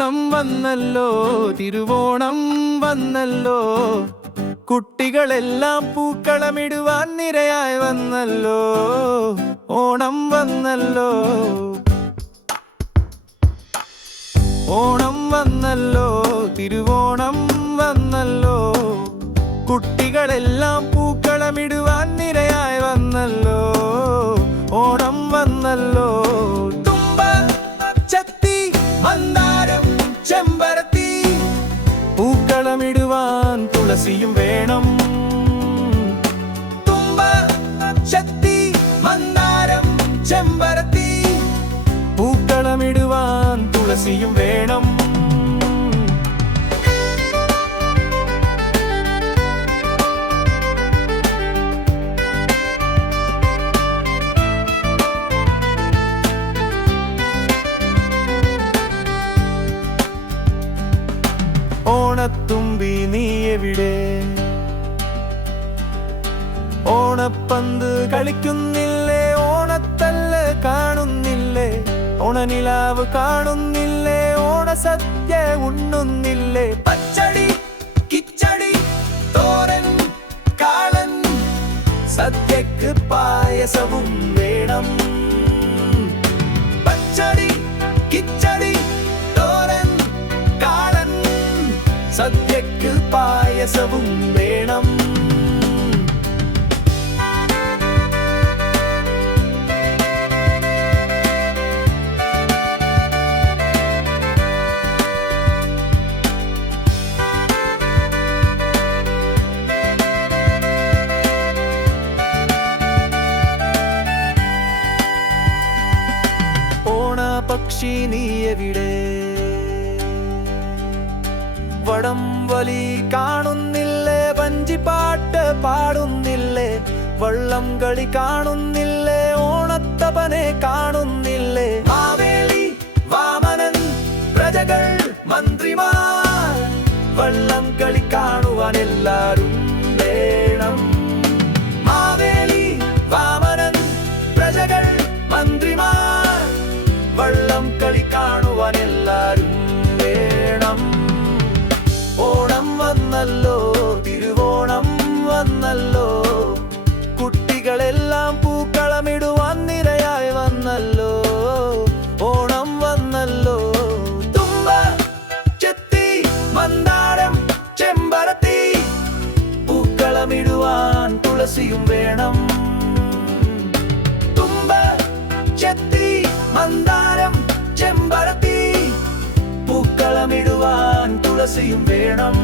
ഓണം വന്നല്ലോ, തിരുവോണം വന്നല്ലോ, കുട്ടികളെല്ലാം പൂക്കളമിടുവാൻ നിരയായി വന്നല്ലോ. ഓണം വന്നല്ലോ, ഓണം വന്നല്ലോ, തിരുവോണം വന്നല്ലോ, കുട്ടികളെല്ലാം പൂക്കളമിടുവാൻ നിരയായി വന്നല്ലോ. ഓണം വന്നല്ലോ. തുമ്പ, ചെത്തി, മന്ദാരം, ചെമ്പരത്തി, പൂക്കളമിടുവാൻ തുളസിയും വേണം. തുമ്പ, ചെത്തി, മന്ദാരം, ചെമ്പരത്തി, പൂക്കളമിടുവാൻ തുളസിയും വേണം. ഓണത്തുമ്പി നീ എവിടെ? ഓണപ്പന്ത് കളിക്കുന്നില്ലേ? ഓണത്തല്ല് കാണുന്നില്ലേ? ഓണനിലാവ് കാണുന്നില്ലേ? ഓണസദ്യ ഉണ്ണുന്നില്ലേ? പച്ചടി, കിച്ചടി, തോരൻ, കാളൻ, സദ്യക്ക് പായസവും വേണം. പച്ചടി, കിച്ചടി, തോരൻ, കാളൻ, സദ്യക്ക് പായസവും വേണം. ഓണപക്ഷി നീ എവിടെ? വടംവലി കാണുന്നില്ലേ? വഞ്ചിപ്പാട്ട് പാടുന്നില്ലേ? വള്ളം കളി കാണുന്നില്ലേ? ഓണത്തപ്പനെ കാണുന്നില്ലേ? മാവേലി, വാമനൻ, പ്രജകൾ, മന്ത്രിമാർ, വള്ളം കളി കാണുവാൻ എല്ലാരും വേണം. മാവേലി, വാമനൻ, പ്രജകൾ, മന്ത്രിമാർ, വള്ളം കളി കാണുവാൻ എല്ലാരും വേണം. ഓണം വന്നല്ലോ, തിരുവോണം വന്നല്ലോ, കുട്ടികളെല്ലാം പൂക്കളമിടുവാൻ നിരയായി വന്നല്ലോ. ഓണം വന്നല്ലോ. തുമ്പ, ചെത്തി, മന്ദാരം, ചെമ്പരത്തി, പൂക്കളമിടുവാൻ തുളസിയും വേണം. തുമ്പ, ചെത്തി, മന്ദാരം, ചെമ്പരത്തി, പൂക്കളമിടുവാൻ തുളസിയും വേണം.